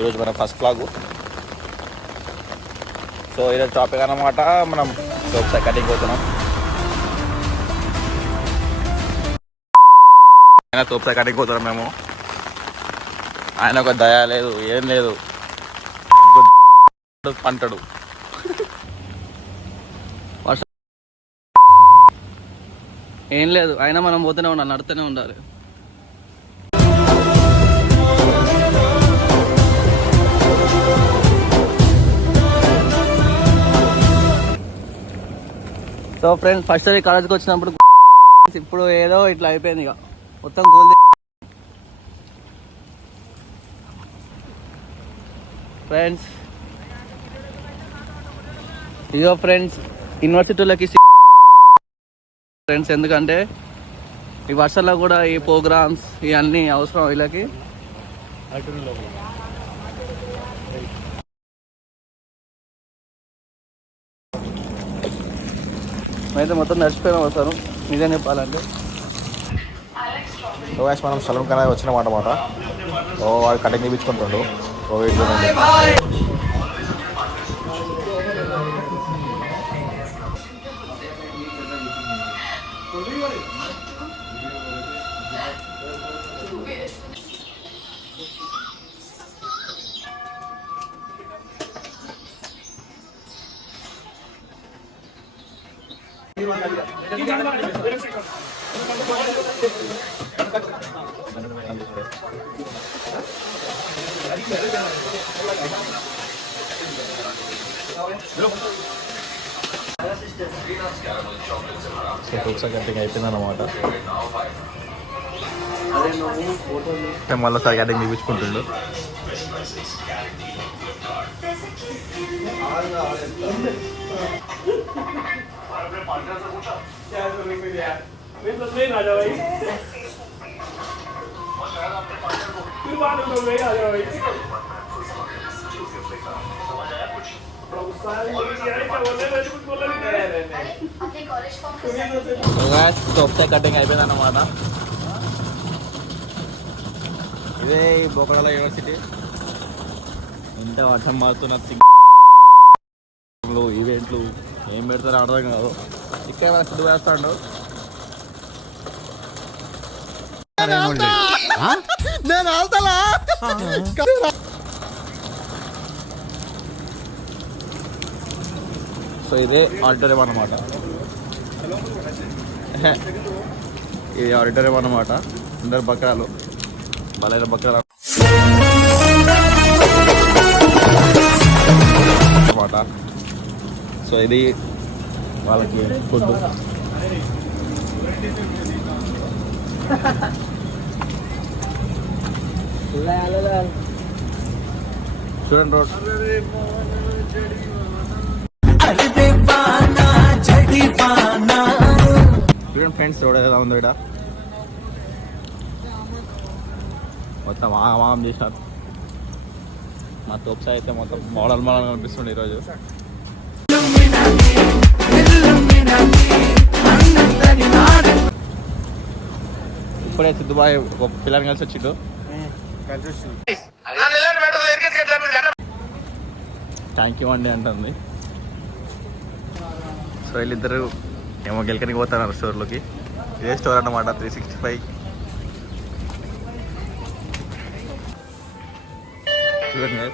ఈరోజు మన first blog. So ఈరోజు టాపిక్ అన్నమాట, మనం ఒకసారి కటింగ్ పోతున్నాం. ఆయన తోపుసారి కటింగ్ పోతున్నాం మేము. ఆయన ఒక దయా లేదు, ఏం లేదు, పంటడు. ఏం లేదు, అయినా మనం పోతూనే ఉండాలి, నడుతూనే ఉండాలి. సో ఫ్రెండ్స్, ఫస్ట్ సారి కాలేజ్కి వచ్చినప్పుడు ఇప్పుడు ఏదో ఇట్లా అయిపోయింది, ఇక మొత్తం గోల్. ఫ్రెండ్స్ ఇగో ఫ్రెండ్స్, యూనివర్సిటీలకి ఫ్రెండ్స్, ఎందుకంటే ఈ వర్షాల్లో కూడా ఈ ప్రోగ్రామ్స్ ఇవన్నీ అవసరం వీళ్ళకి. అయితే మొత్తం నడిచిపోయినా వస్తాను, నిజం చెప్పాలంటే. మనం సలూన్ కన్నా వచ్చినామన్నమాట. వాడు కటింగ్ తీపించుకుంటుండు. ఒకసారి కటింగ్ అయిపోయిందన్నమాట. మళ్ళీ సారి కటింగ్ తీపించుకుంటుండు. తోపుసారి కటింగ్ అయిపోయింది అన్నమాట. ఇదే బొక్కడాల యూనివర్సిటీ. ఎంత వర్షం మారుతున్న ఈవెంట్లు ఏం పెడతారో అర్థం కాదు. ఇక్కడ మన ఫుడ్ వేస్తాడు. నేను ఆల్తలా సో ఇదే ఆడిటోరియం అన్నమాట. ఇది ఆడిటోరియం అన్నమాట. అందరు బక్రాలు, బలైన బక్రాలు అన్నమాట. సో ఇది వాళ్ళకి ఫుడ్. చూడండి రోడ్. చూడండి ఫ్రెండ్స్, రోడ్ ఎలా ఉందో. ఇక్కడ మొత్తం ఆగం చేసినారు. మా తోపుసారి అయితే మొత్తం మోడల్ కనిపిస్తుంది ఈరోజు. ఇప్పుడే సిద్ధుబాయ్ ఒక పిల్లని కలిసి వచ్చిండు. థ్యాంక్ యూ అండి అంటుంది. సో వీళ్ళిద్దరు ఏమో గెలకనికి పోతున్నారు స్టోర్లోకి. ఇదే స్టోర్ అన్నమాట, 365. చూడండి,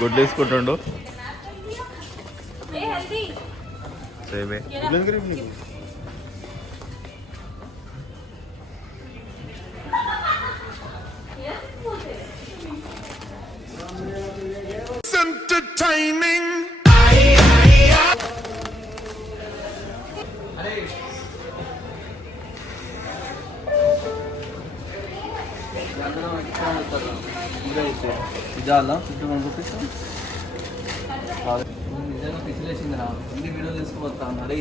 గుడ్ తీసుకుంటుండు. సేమే entertaining. ఇదాలా 51 రూపీస్. నిజంగా పిచ్చిలేసింది రా. ఇన్ని వీడియోలు తీసుకుపోతాను. అరే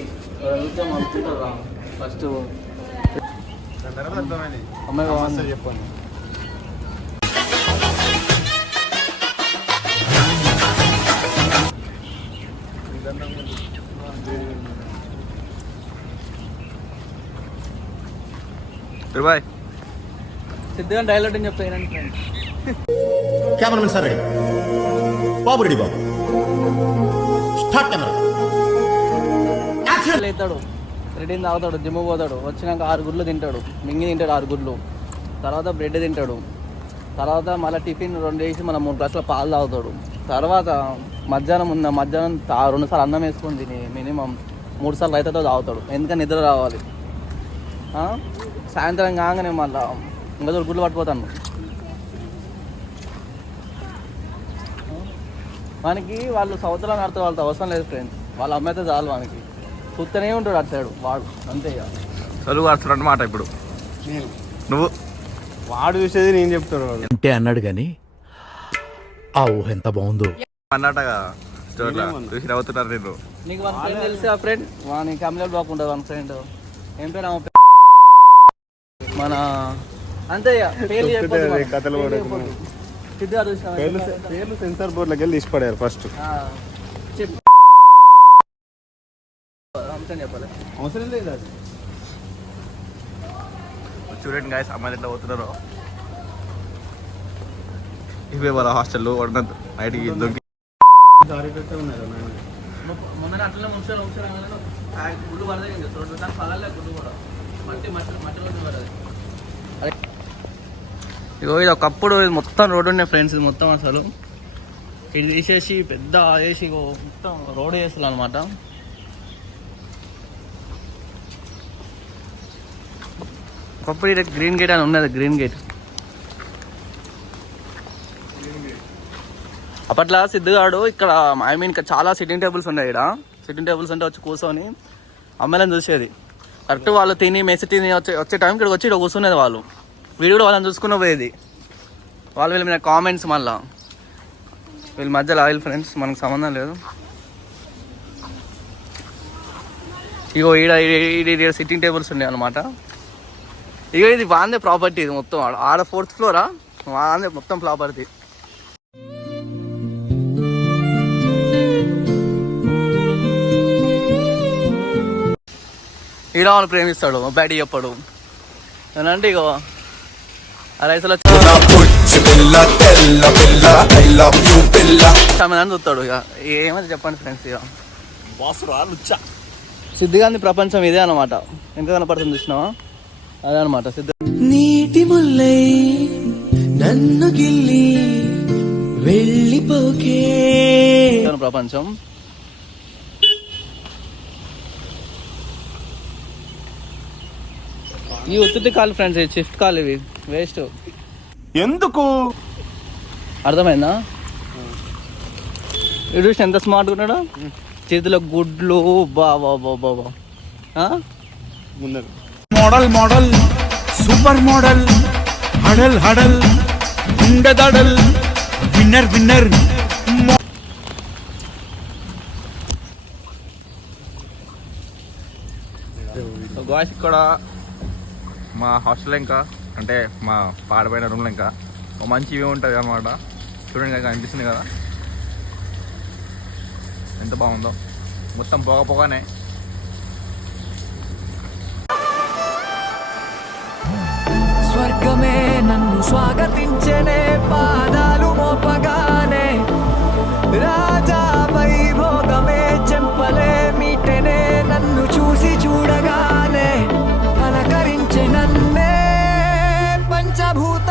అడుగుతాం అనుకుంటారు రా. ఫస్ట్ అమ్మాయి బాగుంది చెప్పండి. బాయ్. సిద్ధంగా డైలాగ్ అని చెప్తాను ఫ్రెండ్స్. కెమెరామెన్ సార్ రెడీ, బాబు రెడీ, బాబు స్టార్ట్ కెమెరా. అవుతాడు, రెడీని తాగుతాడు, జిమ్ పోతాడు, వచ్చినాక 6 గుడ్లు తింటాడు, మింగి తింటాడు 6 గుడ్లు, తర్వాత బ్రెడ్ తింటాడు, తర్వాత మళ్ళీ టిఫిన్ 2 వేసి మన 3 గ్లాసుల పాలు తాగుతాడు, తర్వాత మధ్యాహ్నం 2 సార్లు అన్నం వేసుకొని తిని మినిమం 3 సార్లు రైతాతో తాగుతాడు, ఎందుకని నిద్ర రావాలి. సాయంత్రం కాగానే మళ్ళీ ఇంకా గుడ్లు పట్టుకోతాను. వానికి వాళ్ళు సంవత్సరాలు నడితే వాళ్ళతో అవసరం లేదు ఫ్రెండ్స్, వాళ్ళ అమ్మాయితే చాలు వానికి. చూస్తూనే ఉంటాడు అట్టాడు వాడు, అంతే ఇక. చదువు వస్తున్నాడు మాట. ఇప్పుడు నువ్వు వాడు చూసేది నేను చెప్తాడు వాడు అంటే అన్నాడు కానీ ఆ ఊహ ఎంత బాగుందో అన్నట్టుగా స్టోర్లో చూసి నవ్వుతున్నారు నేను. నీకు వన్ ఫ్రెండ్ తెలిసి ఆ ఫ్రెండ్ వాని కమ్యూనల్ బ్లాక్ ఉంటుంది. వన్ ఫ్రెండ్ ఏం పేరు మన అంతే ఇక పేర్లు చెప్పొద్దు మనం. కథలు పేర్లు పడకు. చెప్పొద్దు. సిద్ధార్థ చూసినావా? పేర్లు సెన్సార్ బోర్డులోకి వెళ్ళి తీసి పడారు ఫస్ట్. చెప్పు అంతే చెప్పాలి. అవసరం లేదు అది. చూడండి గాయస్, అమ్మాయిలు ఎట్లా పోతున్నారు. ఇవే వాళ్ళ హాస్టల్లో వండద్దు నైట్కి దొంగి. మొన్న అట్లా ముంచాలి గుడ్లు పడతాయి పడాలి గుడ్లు కూడా మట్టి మట్టి మట్టి రోడ్డు పడదు. ఇగో ఇది ఒకప్పుడు ఇది మొత్తం రోడ్డు ఉండే ఫ్రెండ్స్, ఇది మొత్తం అసలు ఇది తీసేసి పెద్ద వేసి మొత్తం రోడ్ వేస్తారు అనమాట. ఒకప్పుడు ఇది గ్రీన్ గేట్ అని ఉన్నది, గ్రీన్ గేట్. అప్పట్లో సిద్ధుగాడు ఇక్కడ ఐ మీన్ ఇక్కడ చాలా సిట్టింగ్ టేబుల్స్ ఉన్నాయి. ఇక్కడ సిట్టింగ్ టేబుల్స్ అంటే వచ్చి కూర్చొని అమ్మాయిలను చూసేది. కరెక్ట్ వాళ్ళు తిని మెసి తిని వచ్చే టైం ఇక్కడికి వచ్చి ఇక్కడ కూర్చునేది వాళ్ళు. వీడు కూడా వాళ్ళని చూసుకుని పోయేది. వీళ్ళ మీద కామెంట్స్ మళ్ళా వీళ్ళ మధ్యలో ఆయిల్ ఫ్రెండ్స్ మనకు సంబంధం లేదు. ఇగో ఈడ సిట్టింగ్ టేబుల్స్ ఉన్నాయి అనమాట. ఇగో ఇది వాందే ప్రాపర్టీ, ఇది మొత్తం ఆడ 4th ఫ్లోరా వాందే మొత్తం ప్రాపర్టీ. ఈడ వాళ్ళు ప్రేమిస్తాడు, బ్యాడీ చెప్పాడు అంటే ఇగో ఆ రైతులో అని చూస్తాడు. ఇక ఏమని చెప్పండి ఫ్రెండ్స్. ఇక సిద్ధిగాంధీ ప్రపంచం ఇదే అనమాట. ఎంత కనపడుతుంది చూసినావా, అదే అనమాట సిద్ధ. నీటి ముల్లై నన్ను గిల్లి వెళ్ళిపోకే ప్రపంచం. ఈ ఒత్తిడి కాలు ఫ్రెండ్స్, షిఫ్ట్ కాలు, ఇవి వేస్ట్. ఎందుకు అర్థమైందా? ఇడు చూసి ఎంత స్మార్ట్గా ఉన్నాడు, చేతిలో గుడ్లు. బాబా బాబా ముందర మోడల్ మోడల్ సూపర్ మోడల్ హడల్ హడల్ ఉండదడల్ విన్నర్ విన్నర్. గాయ్స్ ఇక్కడ మా హాస్టల్ ఇంకా అంటే మా పాడిపోయిన రూమ్లో ఇంకా మంచి వ్యూ ఉంటుంది అనమాట. చూడండి కదా, అనిపిస్తుంది కదా ఎంత బాగుందో. మొత్తం పొగనే. స్వర్గమే నన్ను స్వాగతించనే పాదాలు మోపగానే రాజా వైభోగమే చెంపలే మీటనే నన్ను చూసి చూడగానే పలకరించే నన్నే పంచభూత